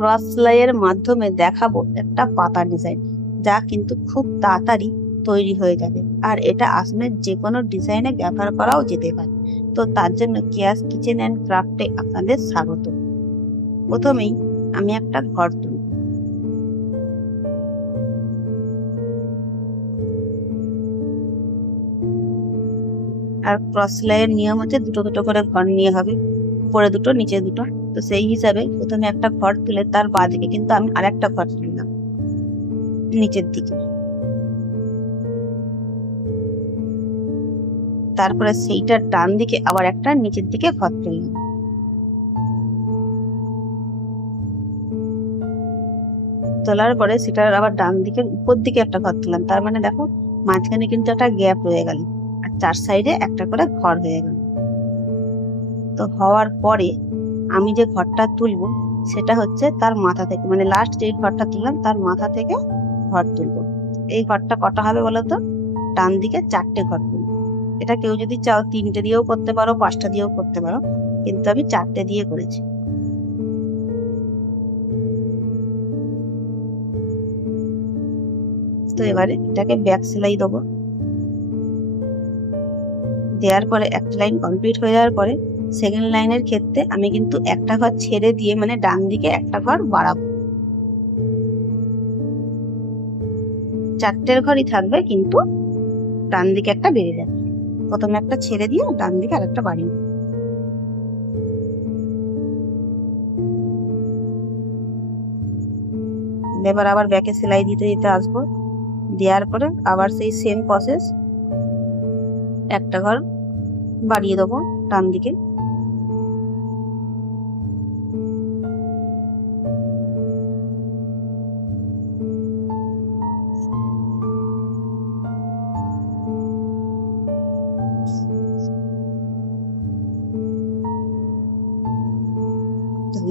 Cross সেলাইয়ের মাধ্যমে দেখাবো একটা পাতা ডিজাইন, যা কিন্তু খুব তাড়াতাড়ি তৈরি হয়ে যাবে, আর এটা আসনের যে কোনো ডিজাইনে ব্যবহার করাও যেতে পারে। তো তার জন্য কেয়াস কিচেন অ্যান্ড ক্রাফটে আপনাদের স্বাগত। প্রথমেই আমি একটা ঘর তুলব। আর ক্রস সেলাইয়ের নিয়ম হচ্ছে দুটো দুটো করে ঘর নিয়ে হবে, উপরে দুটো নিচে দুটো। তো সেই হিসাবে প্রথমে একটা ঘর তুলে তার বাঁদিকে কিন্তু আমি আরেকটা ঘর তুললাম নিচের দিকে। তারপরে সেইটার ডান দিকে আবার একটা নিচের দিকে ঘর তুললাম। তোলার পরে সেটার আবার ডান দিকের উপর দিকে একটা ঘর তুললাম। তার মানে দেখো মাঝখানে কিন্তু একটা গ্যাপ রয়ে গেল, আর চার সাইডে একটা করে ঘর হয়ে গেল। তো হওয়ার পরে আমি যে ঘরটা তুলবো সেটা হচ্ছে তার মাথা থেকে, মানে লাস্ট যে ঘরটা তুললাম তার মাথা থেকে ঘর তুলবো। এই ঘরটা কটা হবে বলতো? ডান দিকে 4টে ঘর তুলবো। এটা কেউ যদি চাও 3টে দিয়েও করতে পারো, 5টা দিয়েও করতে পারো, কিন্তু আমি 4টে দিয়ে করেছি। তো এবারে এটাকে ব্যাক সেলাই দেবো। দেওয়ার পরে একটা লাইন কমপ্লিট হয়ে যাওয়ার পরে সেকেন্ড লাইনের ক্ষেত্রে আমি কিন্তু একটা ঘর ছেড়ে দিয়ে, মানে ডান দিকে একটা ঘর বাড়াবো। 4টের ঘরই থাকবে, কিন্তু ডান দিকে একটা বেড়ে যাবে। প্রথমে একটা ছেড়ে দিয়ে ডান দিকে আরেকটা বাড়িয়ে দেবো। এবার আবার ব্যাকে সেলাই দিতে দিতে আসবো। দেওয়ার পরে আবার সেই সেম প্রসেস, একটা ঘর বাড়িয়ে দেবো ডান দিকে।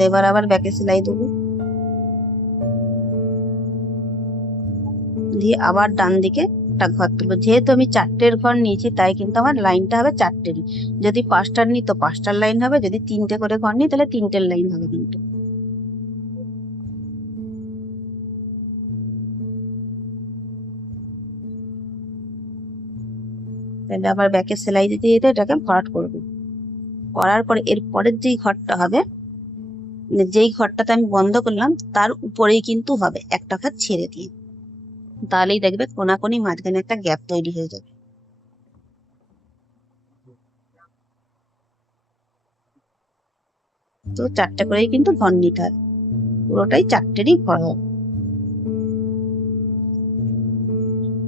এবার আবার ব্যাকে সেলাই দেবো, দিয়ে আবার ডান দিকে একটা ঘর তুলবো। যেহেতু আমি 4টের ঘর নিয়েছি তাই কিন্তু আমার লাইনটা হবে 4টেরই। যদি 5টার নিই তো 5টার লাইন হবে, যদি 3টে করে ঘর নিই তাহলে 3টের লাইন হবে। কিন্তু তাহলে আবার ব্যাকে সেলাই দিতে দিতে এটাকে ভরাট করবো। করার পরে এর পরের যেই ঘরটা হবে, যেই ঘরটাতে আমি বন্ধ করলাম তার উপরেই কিন্তু হবে একটা ঘর ছেড়ে দিয়ে। তাহলেই দেখবে কোনাকুনি মাঝখানে একটা গ্যাপ তৈরি হয়ে যাবে। তো 4টে করেই কিন্তু ঘর নিতে হবে, পুরোটাই 4টেরই ঘর হবে।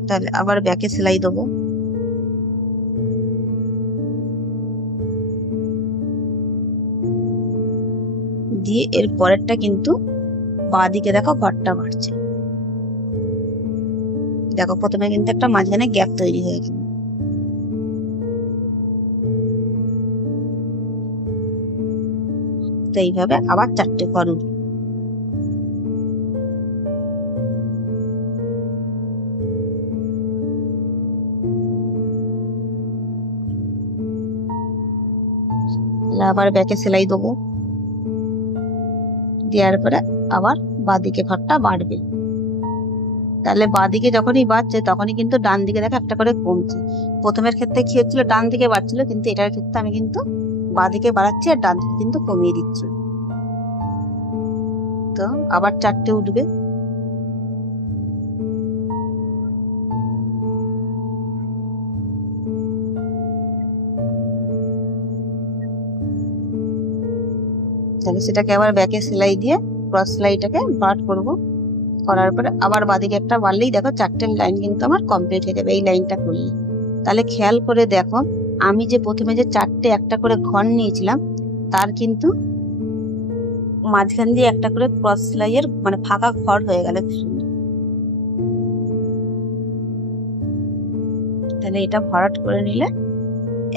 তাহলে আবার ব্যাকে সেলাই দেবো। দিয়ে এর পরেরটা কিন্তু বাঁদিকে দেখো ঘরটা বাড়ছে। দেখো প্রথমে কিন্তু একটা মাঝখানে গ্যাপ তৈরি হয়ে গেল। তো এইভাবে আবার 4টে ঘর উঠবে। আবার ব্যাকে সেলাই দেবো। দেওয়ার পরে আবার বাঁদিকে ঘরটা বাড়বে। তাহলে বাঁদিকে যখনই বাড়ছে তখনই কিন্তু ডান দিকে দেখো একটা করে কমছে। প্রথমের ক্ষেত্রে কি হচ্ছিল, ডান দিকে বাড়ছিল, কিন্তু এটার ক্ষেত্রে আমি কিন্তু বাঁদিকে বাড়াচ্ছি আর ডান দিকে কিন্তু কমিয়ে দিচ্ছি। তো আবার 4টে উঠবে। তাহলে সেটাকে আবার ব্যাকে সেলাই দিয়ে ক্রস সেলাইটাকে বাট করব। করার পরে আবার বাঁদিকে একটা বাড়লেই দেখো 4টের লাইন কিন্তু আমার কমপ্লিট হয়ে যাবে এই লাইনটা করলে। তাহলে খেয়াল করে দেখো, আমি যে প্রথমে যে 4টে একটা করে ঘর নিয়েছিলাম তার কিন্তু মাঝখান দিয়ে একটা করে ক্রস সেলাইয়ের মানে ফাঁকা ঘর হয়ে গেল। তাহলে এটা ভরাট করে নিলে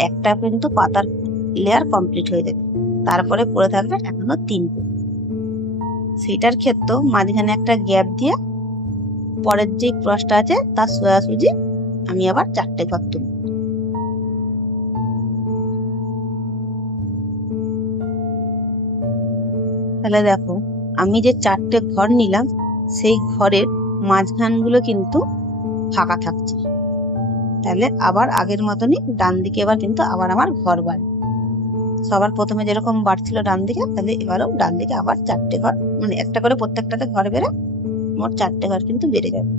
একটা কিন্তু পাতার লেয়ার কমপ্লিট হয়ে যাবে। তারপরে পড়ে থাকবে এখনো 3টে। সেটার ক্ষেত্রেও মাঝখানে একটা গ্যাপ দিয়ে পরের যে ক্রসটা আছে তার সোজাসুজি আমি আবার 4টে ঘর তুলব। তাহলে দেখো আমি যে 4টে ঘর নিলাম সেই ঘরের মাঝখানগুলো কিন্তু ফাঁকা থাকছে। তাহলে আবার আগের মতনই ডান দিকে এবার কিন্তু আবার আমার ঘর বাড়বে। সবার প্রথমে যেরকম বাড়ছিল ডান দিকে, তাহলে এবারও ডান দিকে আবার 4টে ঘর, মানে একটা করে প্রত্যেকটাতে ঘর বেড়ে মোট 4টে ঘর কিন্তু বেড়ে যাবে।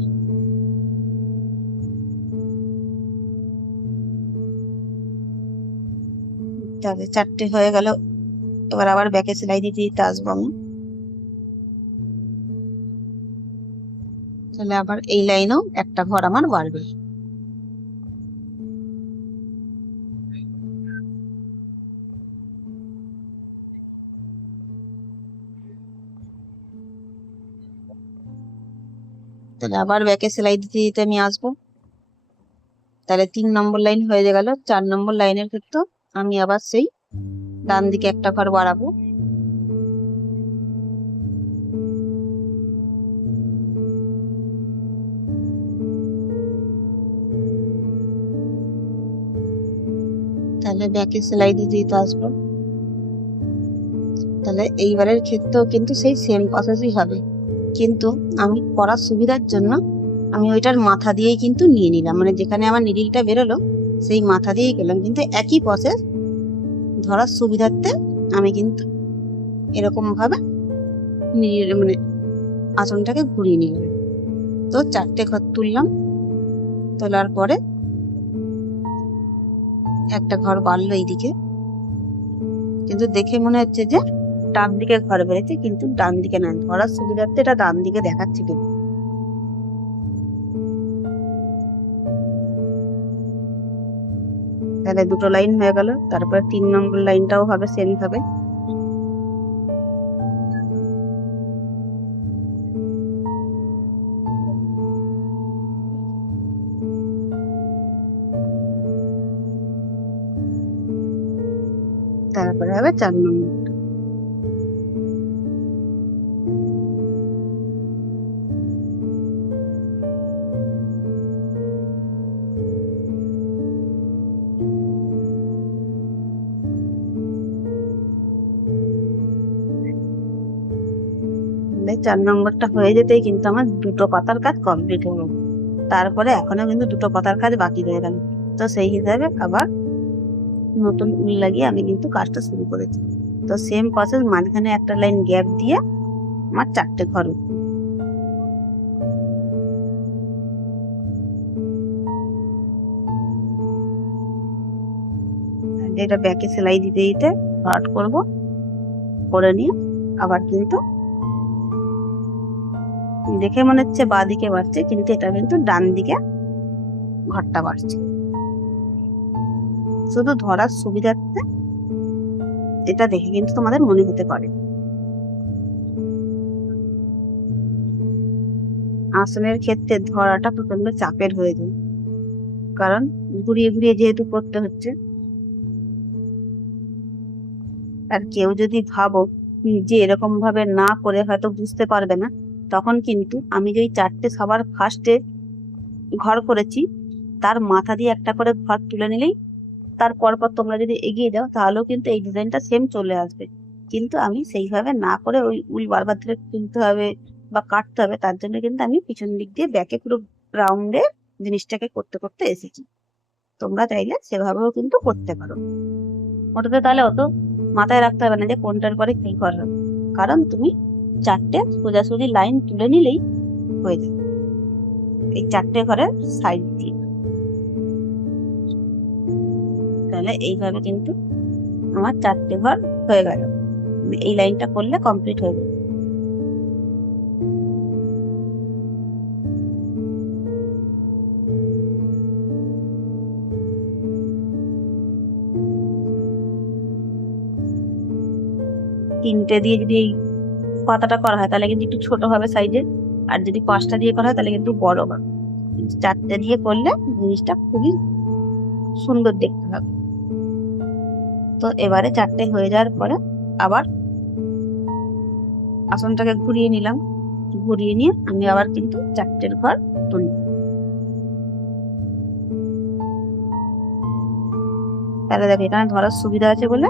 তাহলে 4টে হয়ে গেল। এবার আবার ব্যাকে সেলাই দিতে দিতে আসবো আমি। তাহলে আবার এই লাইনেও একটা ঘর আমার বাড়বে। তাহলে আবার ব্যাকে সেলাই দিতে দিতে আমি আসবো। তাহলে 3 নম্বর লাইন হয়ে গেল। 4 নম্বর লাইনের ক্ষেত্রে আমি আবার সেই ডান দিকে একটা ঘর বাড়াবো। তাহলে ব্যাকে সেলাই দিতে দিতে আসবো। তাহলে এইবারের ক্ষেত্রেও কিন্তু সেই সেম প্রসেসই হবে, কিন্তু আমি করার সুবিধার জন্য আমি ওইটার মাথা দিয়েই কিন্তু নিয়ে নিলাম, মানে যেখানে আমার নিডিলটা বেরোলো সেই মাথা দিয়েই গেলাম, কিন্তু একই প্রসেস ধরার সুবিধার্থে আমি কিন্তু এরকম ভাবে মানে আঁচলটাকে ঘুরিয়ে নিলাম। তো 4টে ঘর তুললাম, তোলার পরে একটা ঘর বাড়লো এইদিকে, কিন্তু দেখে মনে হচ্ছে যে ডান দিকে ঘর বেড়েছে, কিন্তু ডান দিকে না, ধরার সুবিধার্থে এটা ডান দিকে দেখাচ্ছে কিন্তু। তাহলে 2টো লাইন হয়ে গেল। তারপরে 3 নম্বর লাইনটাও হবে সেম ভাবে। তারপরে হবে 4 নম্বর। তাহলে 4 নম্বরটা হয়ে যেতেই কিন্তু আমার 2টো পাতার কাজ কমপ্লিট হলো। তারপরে এখনো কিন্তু 2টো পাতার কাজ বাকি রয়ে গেল। তো সেই হিসাবে আবার নতুন উল লাগিয়ে আমি কিন্তু কাজটা শুরু করেছি। তো সেম প্রসেস, মাঝখানে একটা লাইন গ্যাপ দিয়ে আমার 4টে ঘর উঠবে। এটা ব্যাকে সেলাই দিতে দিতে ভরাট করবো, করে নিয়ে আবার কিন্তু দেখে মনে হচ্ছে বাঁ দিকে বাড়ছে, কিন্তু এটা কিন্তু ডান দিকে ঘরটা বাড়ছে। শুধু ধরার সুবিধার্থে এটা দেখে কিন্তু তোমাদের মনে হতে পারে। আসনের ক্ষেত্রে ধরাটা প্রচন্ড চাপের হয়ে যায়, কারণ ঘুরিয়ে ঘুরিয়ে যেহেতু করতে হচ্ছে। আর কেউ যদি ভাবো যে এরকম ভাবে না করে হয়তো বুঝতে পারবে না, তখন কিন্তু আমি যে 4টে সবার ফার্স্টে ঘর করেছি তার মাথা দিয়ে একটা করে ঘর তুলে নিলেই তার পরপর তোমরা যদি এগিয়ে যাও তাহলেও কিন্তু এই ডিজাইনটা সেম চলে আসবে। কিন্তু আমি সেইভাবে না করে ওই উল বারবার ধরে তুলতে হবে বা কাটতে হবে, তার জন্য কিন্তু আমি পিছন দিক দিয়ে ব্যাকে পুরো রাউন্ডে জিনিসটাকে করতে করতে এসেছি। তোমরা চাইলে সেভাবেও কিন্তু করতে পারো। ওটাতে তাহলে অত মাথায় রাখতে হবে না যে কোনটার পরে কি ঘর হবে, কারণ তুমি 4টে সোজাসুজি লাইন তুলে নিলেই হয়ে যাবে এই 4টে ঘরের সাইড দিয়ে। তাহলে এইভাবে কিন্তু আমার 4টে ঘর হয়ে গেল। এই লাইনটা করলে কমপ্লিট হয়ে যাবে। তিনটে দিয়ে যদি এই পাতাটা করা হয় তাহলে কিন্তু একটু ছোট হবে সাইজে, আর যদি 5টা দিয়ে করা হয় তাহলে কিন্তু বড় হবে। 4টে দিয়ে করলে জিনিসটা খুবই সুন্দর দেখতে হবে। তো এবারে 4টে হয়ে যাওয়ার পরে আবার আসনটাকে ঘুরিয়ে নিলাম, ঘুরিয়ে নিয়ে আমি আবার কিন্তু 4টের ঘর তুলি। তাহলে দেখো এখানে ধরার সুবিধা আছে বলে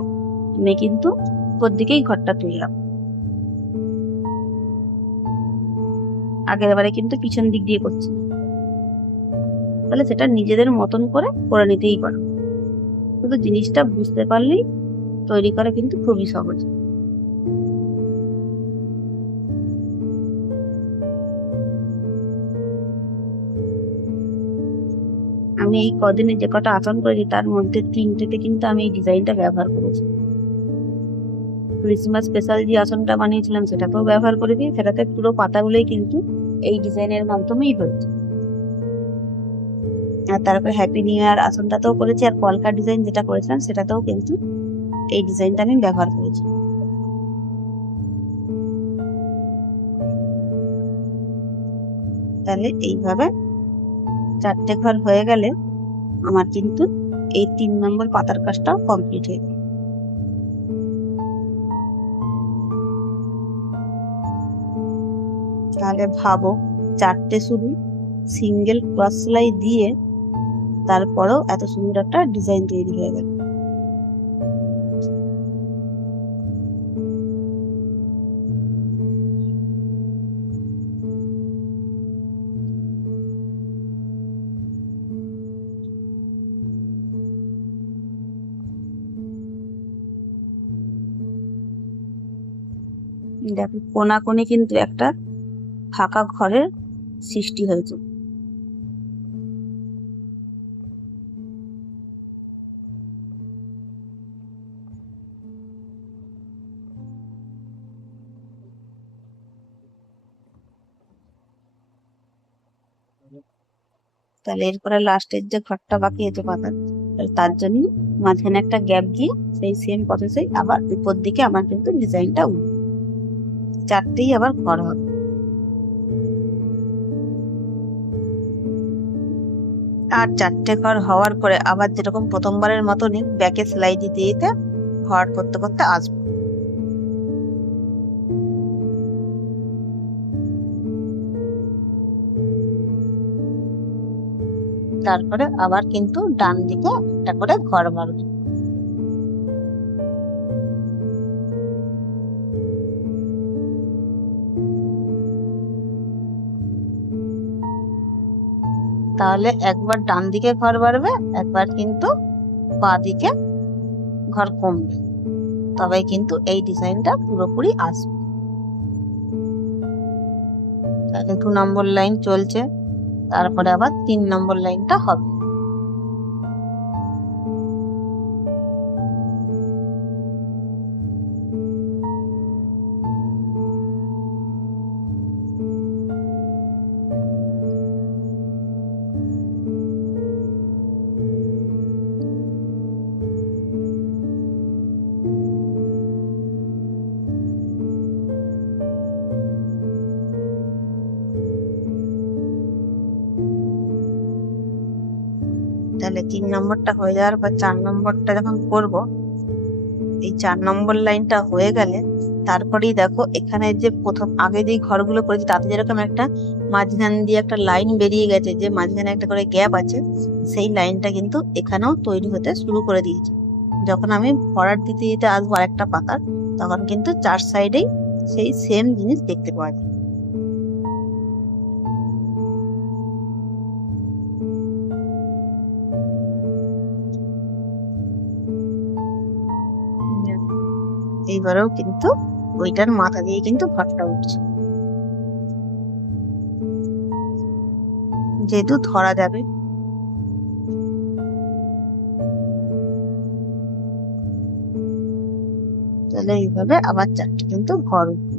আমি কিন্তু উপর দিকেই ঘরটা তুললাম। আগের বারে কিন্তু পিছন দিক দিয়ে করছি, তাহলে সেটা নিজেদের মতন করে নিতেই পারো। শুধু জিনিসটা বুঝতে পারলেই তৈরি করা কিন্তু খুবই সহজ। আমি এই কদিনে যে কটা আসন করেছি তার মধ্যে 3টেতে কিন্তু আমি এই ডিজাইনটা ব্যবহার করেছি। ক্রিসমাস স্পেশাল যে আসনটা বানিয়েছিলাম সেটাতেও ব্যবহার করেছি, সেটাতে পুরো পাতাগুলোই কিন্তু এই ডিজাইনের মাধ্যমেই হয়েছে। আর তারপরে হ্যাপি নিউ ইয়ার আসনটাতেও করেছি, আর কলকা ডিজাইন যেটা করেছিলাম সেটাতেও কিন্তু এই ডিজাইনটা আমি ব্যবহার করেছি। তাহলে এইভাবে 4টে ঘর হয়ে গেলে আমার কিন্তু এই 3 নম্বর পাতার কাজটাও কমপ্লিট হয়ে যাবে। তাহলে ভাবো 4টে শুধু সিঙ্গেল ক্রস সেলাই দিয়ে তারপরেও এত সুন্দর একটা ডিজাইন তৈরি হয়ে গেল। দেখো কোণাকুনি কিন্তু একটা ফাঁকা ঘরের সৃষ্টি হয়েছে। তাহলে এরপরে লাস্টের যে ঘরটা বাকি আছে পাতার, তার জন্য মাঝখানে একটা গ্যাপ দিয়ে সেই সেম প্রসেসে আবার উপর দিকে আমার কিন্তু ডিজাইনটা উঠবে। 4টেই আবার ঘর হবে। আর 4টে ঘর হওয়ার পরে আবার যেরকম প্রথমবারের মতনই ব্যাকে সেলাই দিতে দিতে ঘর করতে করতে আসবো। তারপরে আবার কিন্তু ডান দিকে একটা করে ঘর বাড়বে। তাহলে একবার ডান দিকে ঘর বাড়বে, একবার কিন্তু বাঁ দিকে ঘর কমবে, তবে কিন্তু এই ডিজাইনটা পুরোপুরি আসবে। তাহলে 2 নম্বর লাইন চলছে, তারপরে আবার 3 নম্বর লাইনটা হবে। তাহলে 3 নম্বরটা হয়ে যাওয়ার পর 4 নম্বরটা যখন করব, এই 4 নম্বর লাইনটা হয়ে গেলে তারপরেই দেখো এখানে যে প্রথম আগে যে ঘরগুলো করেছি তাতে যেরকম একটা মাঝখান দিয়ে একটা লাইন বেরিয়ে গেছে, যে মাঝখানে একটা করে গ্যাপ আছে, সেই লাইনটা কিন্তু এখানেও তৈরি হতে শুরু করে দিয়েছে। যখন আমি ভরাট দিতে দিতে আসবো আরেকটা পাতার, তখন কিন্তু 4 সাইডেই সেই সেম জিনিস দেখতে পাওয়া যায়। এইবারেও কিন্তু ওইটার মাথা দিয়ে কিন্তু ঘরটা উঠছে, যেহেতু ধরা যাবে। তাহলে এইভাবে আবার 4টে কিন্তু ঘর উঠবে।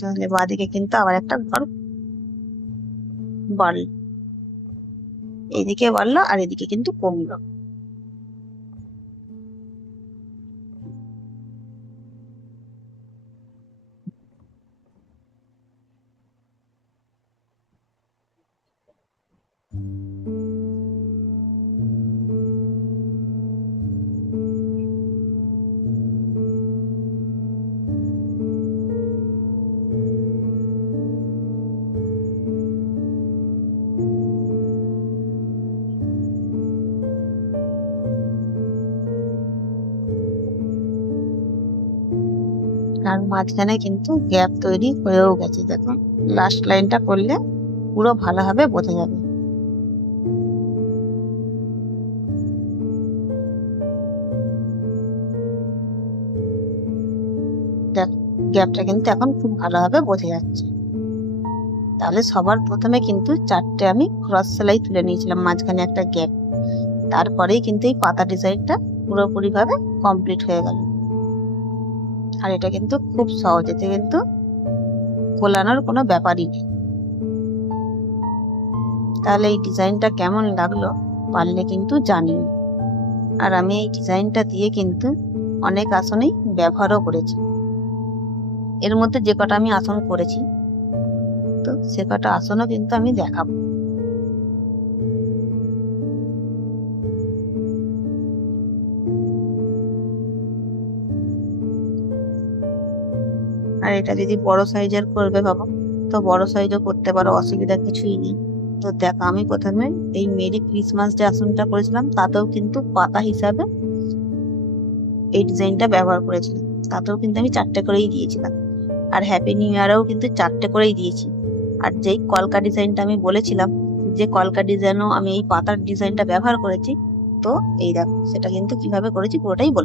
তাহলে বাঁদিকে কিন্তু আবার একটা ঘর বাড়লো, এইদিকে বাড়লো আর এদিকে কিন্তু কমলো। আর মাঝখানে কিন্তু গ্যাপ তৈরি হয়েও গেছে। দেখুন লাস্ট লাইনটা করলে পুরো ভালোভাবে বোঝা যাবে। গ্যাপটা কিন্তু এখন খুব ভালোভাবে বোঝা যাচ্ছে। তাহলে সবার প্রথমে কিন্তু 4টে আমি ক্রস সেলাই তুলে নিয়েছিলাম, মাঝখানে একটা গ্যাপ। তারপরেই কিন্তু এই পাতা ডিজাইনটা পুরোপুরি ভাবে কমপ্লিট হয়ে গেল। আর এটা কিন্তু খুব সহজ, এতে কিন্তু কোলানোর কোনো ব্যাপারই নেই। তাহলে এই ডিজাইনটা কেমন লাগলো পারলে কিন্তু জানিও। আর আমি এই ডিজাইনটা দিয়ে কিন্তু অনেক আসনেই ব্যবহারও করেছি। এর মধ্যে যে কটা আমি আসন করেছি, তো সে কটা আসনও কিন্তু আমি দেখাবো। আর এটা যদি বড় সাইজের করবে বাবা, তো বড় সাইজও করতে পারো, অসুবিধা কিছুই নেই। তো দেখো আমি প্রথমে এই মেরি ক্রিসমাস যে আসনটা করেছিলাম তাতেও কিন্তু পাতা হিসাবে এই ডিজাইনটা ব্যবহার করেছিলাম, তাতেও কিন্তু আমি 4টে করেই দিয়েছিলাম। আর হ্যাপি নিউ ইয়ারেও কিন্তু 4টে করেই দিয়েছি। আর যেই কলকা ডিজাইনটা আমি বলেছিলাম, যে কলকা ডিজাইনও আমি এই পাতার ডিজাইনটা ব্যবহার করেছি, তো এই দেখো সেটা কিন্তু কিভাবে করেছি পুরোটাই বলে